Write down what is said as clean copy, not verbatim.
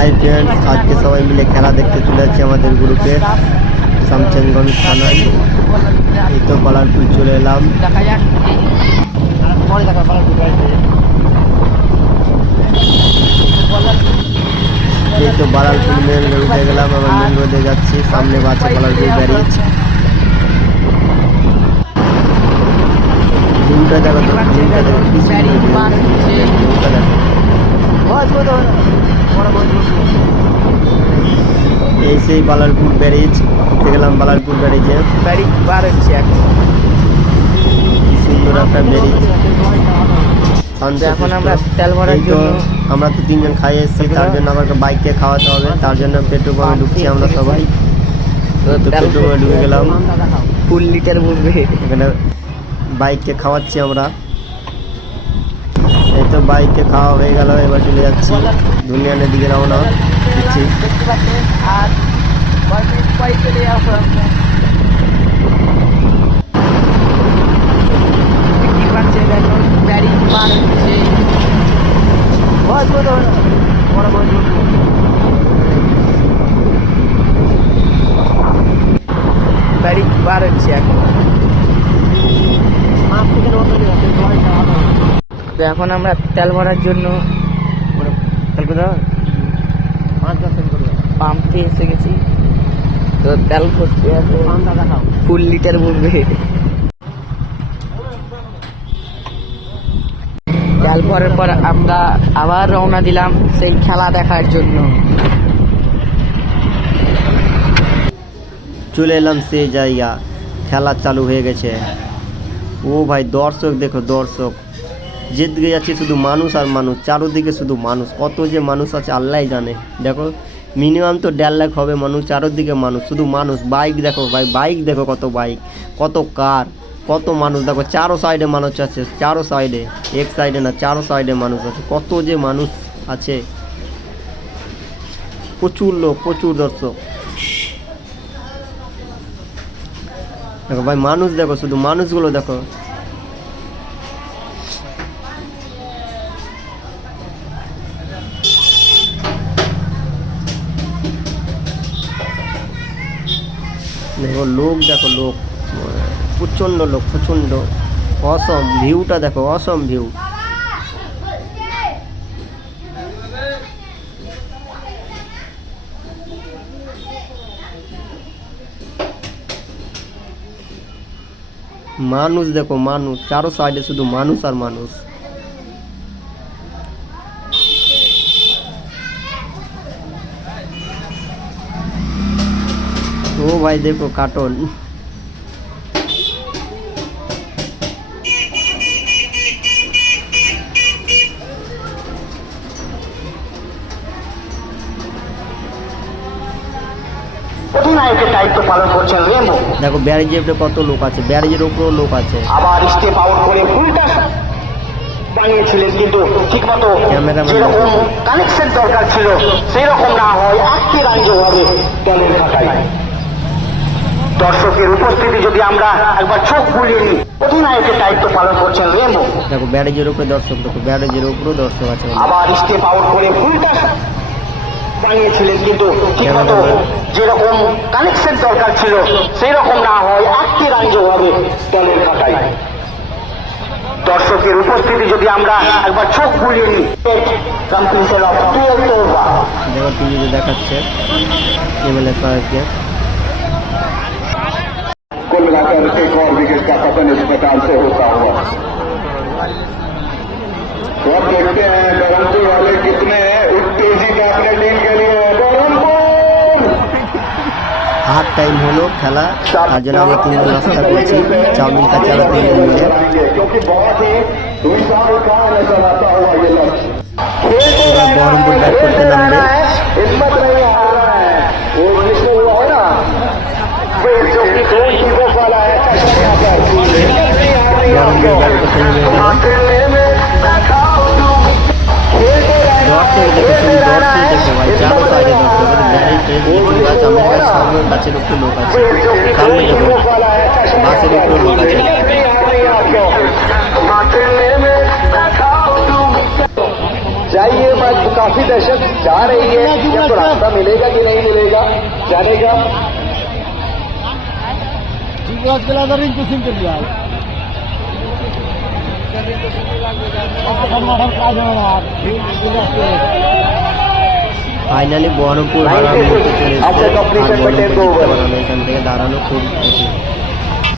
Hi friends, আজকে সবাই মিলে খেলা দেখতে চলে যাচ্ছি আমাদের গ্রুপে শামচেনগঞ্জ থানায়। এই তো বালারপুর চলে এলাম। এই তো বালারপুর মেন রোডে উঠে গেলাম, আবার মেন রোডে যাচ্ছি। সামনে আছে বালারপুর ব্যারিজ। ভিউটা দেখো তো, ভিউটা দেখো কি সুন্দর ভিউটা দেখো। এই সেই বালারপুর ব্যারিজ উঠে গেলাম। বালারপুর ব্যারিজে ব্যারিজ পার হচ্ছে এখন। কি সুন্দর একটা ব্যারিজ। এখন আমরা তেল ভরার জন্য আমরা তো তিনজন খাই এসেছি, তার জন্য আমাকে বাইককে খাওয়াতে হবে। তার জন্য পেট্রোল পাম্পে ঢুকছি আমরা সবাই। তো পেট্রোল পাম্পে ঢুকে গেলাম। ফুল লিটার বলবে এখানে বাইককে খাওয়াচ্ছি আমরা। এই তো বাইককে খাওয়া হয়ে গেল, এবার চলে যাচ্ছি দুনিয়ানের দিকে রওনা দিচ্ছি। আর চলে যাবো ব্যারিজ পার হচ্ছে। ব্যারিজ পার হচ্ছে এখন। তো এখন আমরা তেল ভরার জন্য পাম্পে এসে গেছি। তো তেল ভরতে ফুল লিটার বলবে। তেল ভরার পর আমরা আবার রওনা দিলাম সেই খেলা দেখার জন্য। চলে এলাম সেই জায়গা, খেলা চালু হয়ে গেছে। ও ভাই দর্শক দেখো, দর্শক যেদিকে যাচ্ছে শুধু মানুষ আর মানুষ, চারোদিকে শুধু মানুষ। কত যে মানুষ আছে আল্লাহ জানে। দেখো মিনিমাম তো 1.5 লাখ হবে মানুষ, চারোদিকে মানুষ, শুধু মানুষ। বাইক দেখো ভাই, বাইক দেখো, কত বাইক, কত কার, কত মানুষ দেখো। চারো সাইডে মানুষ আছে, চারো সাইডে, এক সাইডে না, চারো সাইডে মানুষ আছে। কত যে মানুষ আছে, প্রচুর লোক, প্রচুর দর্শক। দেখো ভাই মানুষ দেখো, শুধু মানুষগুলো দেখো। দেখো লোক, দেখো লোক, প্রচণ্ড লোক, প্রচণ্ড। অসম ভিউটা দেখো, অসম ভিউ। মানুষ দেখো, মানুষ চারো সাইডে শুধু মানুষ আর মানুষ। ও ভাই দেখো কার্টুন। দায়িত্ব পালন করছেন রেমো। দেখো ব্যারিজের উপরে কত লোক আছে, ব্যারিজের উপরেও লোক আছে। আবার স্টেপ আউট করে ফুলটা বানিয়েছিলেন, কিন্তু ঠিক মতো যেরকম কানেকশন দরকার ছিল সেই রকম না হয় আজকে রাজ্যভাবে দলের খাতায়। দর্শকের উপস্থিতি যদি আমরা একবার চোখ বুলিয়ে নিই, অধিনায়কের দায়িত্ব পালন করছেন রেমো। দেখো ব্যারিজের উপরে দর্শক, দেখো ব্যারিজের উপরেও দর্শক আছে। আবার স্টেপ আউট করে ফুলটা বানিয়েছিলেন, কিন্তু ঠিক মতো যেরকম কানেকশন দরকার ছিল সেই রকম না হয় আজকে রাজ্যভাবে দলের খাতায়। দর্শকের উপস্থিতি যদি আমরা একবার চোখ বুলিয়ে নিই, দেখো টিভিতে দেখাচ্ছে এমএলএ সাহেবকে। कुल मिलाकर एक और विकेट का पतन इस प्रकार से होता हुआ। तो अब देखते हैं बरमपुर वाले कितने तेजी का अपने टीम के लिए। হাফ টাইম হলো খেলা, তার জন্য আমরা তিনজন নাস্তা করছি, চাউমিন খাচ্ছি আমরা তিনজন মিলে। এবার বহরমপুর ব্যাট করতে নামবে। বহরমপুর ব্যাট করতে নেমে গেল। দর্শক দেখো, শুধু দর্শক দেখো ভাই, চারো সাইডে দর্শক। আমেরিকার সামনের কাছের উপরে লোক আছে, সামনে দেখো বাসের উপরে লোক আছে। जाइए मैं काफी दहशत जा रही है, या तो रास्ता मिलेगा कि नहीं मिलेगा जाने का। ফাইনালি বহরমপুর হারার মুহূর্তে চলে এসেছে। আর বহরমপুর জিততে পারলো না, এখান থেকে দাঁড়ানো খুব কঠিন।